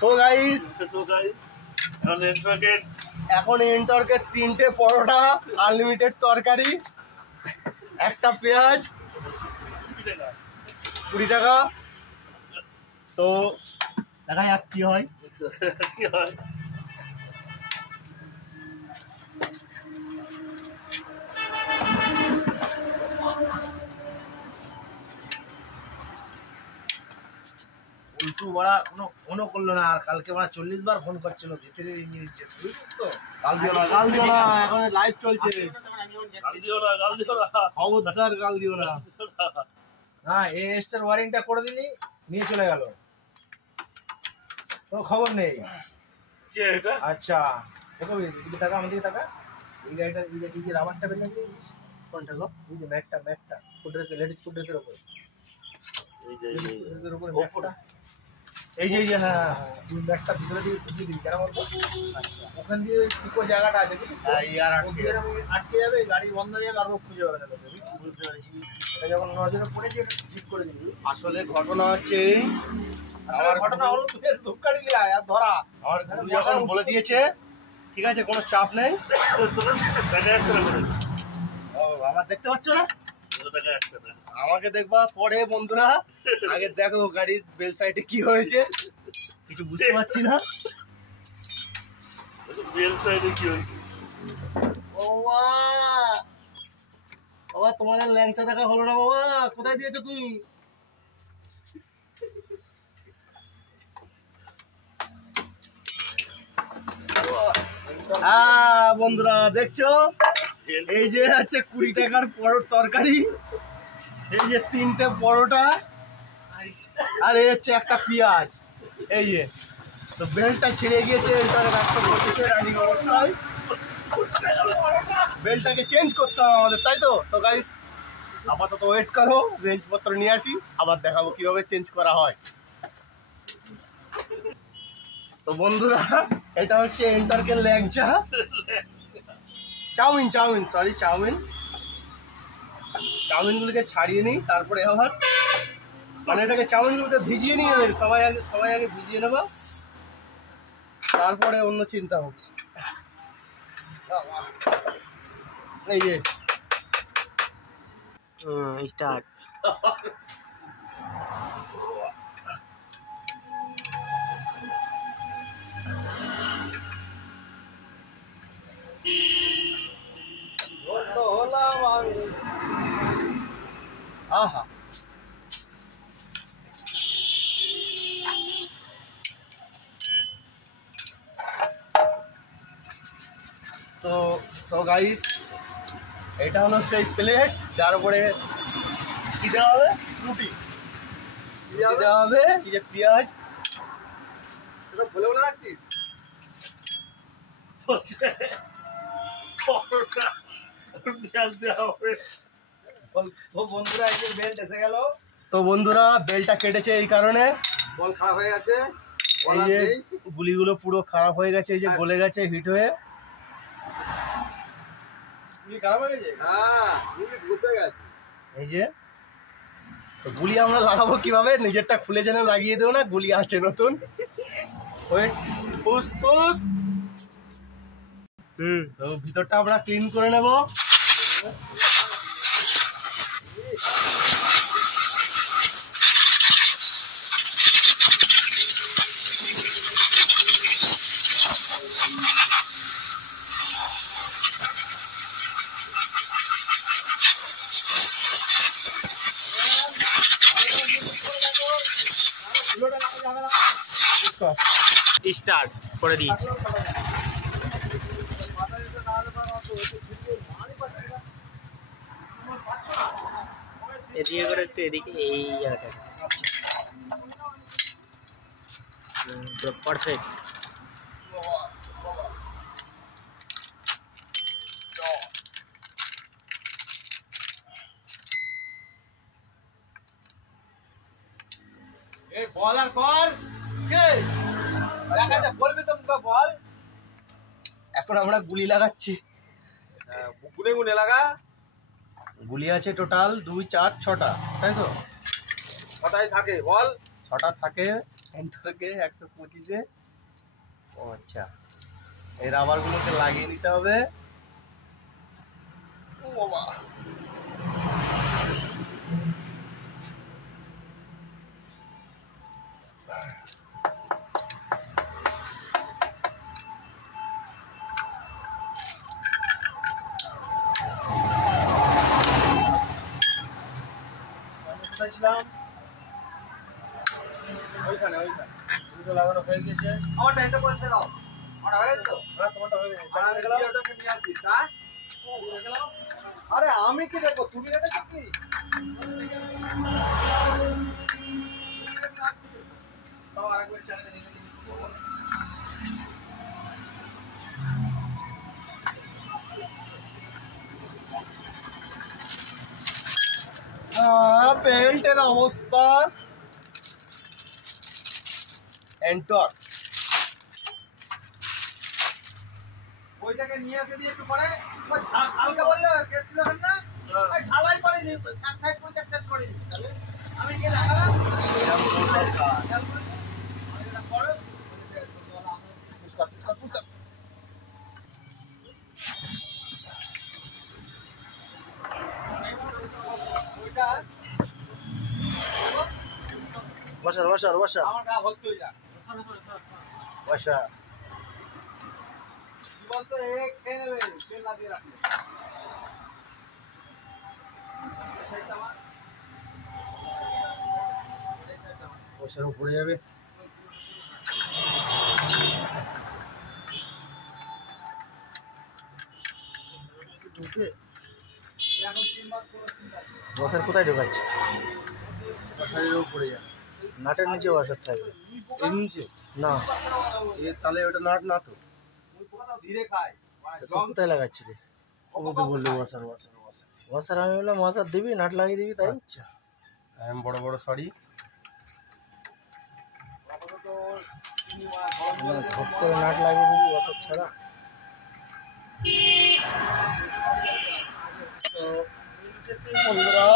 So guys এখন এন্টর্কের 3টে পরোটা, unlimited তরকারি, একটা পেঁয়াজ, 20 টাকা। তো দেখা যাক কি হয়। উল্টু বড়া ফোনও করলো না, আর কালকে বড়া 40 বার ফোন করছিল ভিতরে তো। গাল দিও না, এখন লাইভ চলছে, খবরদার গাল দিও না। হ্যাঁ, এই এক্সট্রা ওয়ারিংটা করে দিলি, নিয়ে চলে গেল, কোনো খবর নেই। আচ্ছা দেখো, এদিকে টাকা, আমার দিকে টাকা। এই গাড়িটা এই যে রাবারটা বেঁধে দিয়েছিস, কোনটা গো? এই যে ম্যাটটা ফুটড্রেস, লেডিস ফুটড্রেসের উপরে, এর উপরে ম্যাটটা, এই যে হ্যাঁ, তুই ম্যাটটা ভিতরে দিয়ে ঢুকিয়ে দিবি, কেন বলবো? আচ্ছা, ওখান দিয়ে ওই টিকো জায়গাটা আছে বুঝলি, আটকে যাবে, গাড়ি বন্ধ হয়ে যাবে, আর লোক খুঁজে পাবে না। বুঝতে পেরেছি, এটা যখন নজরে পড়েছি এটা ঠিক করে দিবি। আসলে ঘটনা হচ্ছে আমার ঘটনা হলো, তুই ধূপকাঠি নিয়ে আয় আর ধরা। আমার গুরু যখন বলে দিয়েছে, ঠিক আছে, কোনো চাপ নেই। আমার দেখতে পাচ্ছ না, আমাকে দেখবা পরে বন্ধুরা, আগে দেখো গাড়ির বেল সাইডে কি হয়েছে, কিছু বুঝতে পারছি না। বেল সাইডে কি হয়েছে? বাবা তোমার ল্যাংচা দেখা হলো না বাবা, কোথায় দিয়েছো তুমি? বন্ধুরা দেখছো, এই যে হচ্ছে 20 টাকার তরকারি, এই যে 3টে পরোটা, আর এই হচ্ছে একটা পেঁয়াজ। এই যে তো বেলটা ছিঁড়ে গিয়েছে, রানিং অবস্থায় বেলটাকে চেঞ্জ করতে হবে আমাদের, তাই তো? তো গাইস আপাতত ওয়েট করো, রেঞ্জপত্র নিয়ে আসি, আবার দেখাবো কিভাবে চেঞ্জ করা হয়। তো বন্ধুরা, এটা হচ্ছে এন্টারকের ল্যাংচা, চাউমিনগুলোকে ছাড়িয়ে নিই, তারপরে আবার মানে এটাকে চাউমিনগুলোকে ভিজিয়ে নিয়ে নেবে, সবাই আগে ভিজিয়ে নেবা, তারপরে অন্য চিন্তা হবে। এই যে স্টার্ট। আহা, তো গাইস, এটা হলো সেই প্লেট যার উপরে কি দেওয়া হবে, রুটি দেওয়া হবে, এই যে পেঁয়াজ, বলে বলে রাখছিস। তো বন্ধুরা বেলটা কেটেছে এই কারণে, বল খারাপ হয়ে গেছে, এই যে গুলিগুলো পুরো খারাপ হয়ে গেছে, এই যে গলে গেছে হিট হয়ে। খারাপ হয়ে গেছে, হ্যাঁ বুঝে গেছে। এই যে তো গুলি আমরা লাগাবো কিভাবে, নিজেরটা খুলে যেন লাগিয়ে দেবো না, গুলি আছে নতুন। Wait, push. তো ভিতরটা আমরা ক্লিন করে নেব। স্টার্ট করে দিয়েছি। এদিকে করে একটু এদিকে, এই জায়গাটা পারফেক্ট। এই বল আর কর কে লাগাতে বলবি তো, বল। এখন আমরা গুলি লাগাচ্ছি, গুনে গুনে লাগা। গুলি আছে টোটাল 2, 4, 6টা, তাই তো? 6টাই থাকে, বল 6টা থাকে। এন্টরকে 125-এ। ও আচ্ছা, এই রাবারগুলোকে লাগিয়ে নিতে হবে। ও বাবা, কোথায় ছিলাম? ওইখানে দুটো লাগানো হয়ে গেছে। আমারটা এসে পৌঁছে দাও। আমারটা হয়ে গেছে তো? হ্যাঁ, তোমারটা হয়ে গেছে। ওটাকে নিয়ে আসিস, হ্যাঁ? আরে আমি কি দেখবো, তুমি রেখেছো কি? তাও আরেকবার চালিয়ে দেখে নিবি। বেল্টের অবস্থা এন্টর। ওইটাকে নিয়ে এসে দিয়ে একটু পরে হালকা বললে কেস ছিল না, ঝালাই করিনি, এক সাইড করে এক সাইড করিনি। তাহলে আমি গিয়ে দেখালাম বসা আমার গা ভর্তি হয়ে যা। বসা। কি বলতো, খেয়ে নেবে, তেল লাগিয়ে রাখলে। বসার উপরে যাবে। ওয়াশার কোথায় ঢোকাচ্ছে? বসারের উপরে যাবে। নাটের নিচে ওয়াশার থাকবে এর নিচে না? তাহলে ওটা নাট না তো? ধীরে খায়। তুই কোথায় লাগাচ্ছিলিস? আমাকে বললো ওয়াশার। ওয়াশার আমি বললাম ওয়াশার দিবি, নাট লাগিয়ে দিবি, তাই আচ্ছা, আমি বড় সরি। ভোট করে নাট লাগিয়ে দিবি ওয়াশার ছাড়া। তো বন্ধুরা,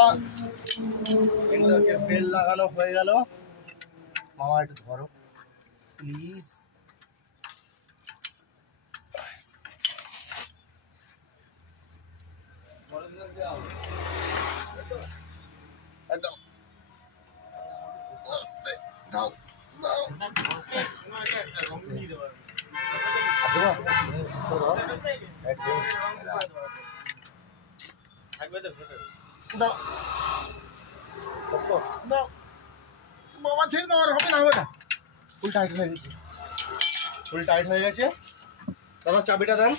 এন্টারকে বেল লাগানো হয়ে গেল। মামা একটু ধরো প্লিজ। বাবা ছেড়ে দাও, আর হবে না। ফুল টাইট হয়ে গেছে। দাদা চাবিটা দেন।